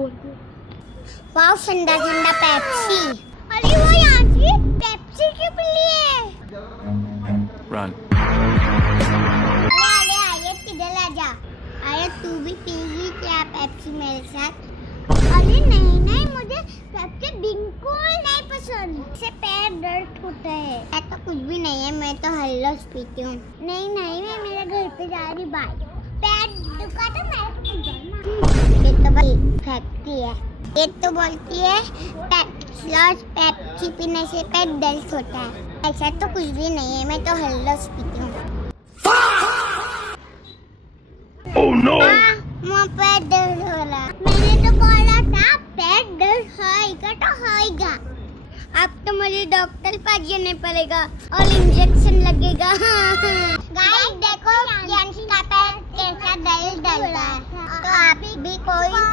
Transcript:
वाह ठंडा ठंडा पेप्सी। अरे वो यहाँ की पेप्सी क्यों पी लिए? Run. अरे आये किधर आ जा। अरे तू भी पीगी क्या पेप्सी मेरे साथ? अरे नहीं नहीं, मुझे पेप्सी बिल्कुल नहीं पसंद, इससे पैर दर्द होता है। ऐसा कुछ भी नहीं है, मैं तो हल्लोस पीती हूँ। नहीं नहीं, मैं मेरे घर पे जा रही, बाय। पैर दुखा तो मैं ये तो भाई फेंकती है। ये तो बोलती है पेप्सी पीने से पैर दर्द होता है। ऐसा तो कुछ भी नहीं है, मैं तो हल्लोस पीती हूँ। Oh no! मुँह पैर दर्द हो रहा। मैंने तो बोला था पैर दर्द होएगा तो होएगा। अब तो मुझे डॉक्टर पास जाने पड़ेगा और इंजेक्शन लगेगा। गाइस देखो यांशी का पैर कैसा दर्द है। तो आप भी कोई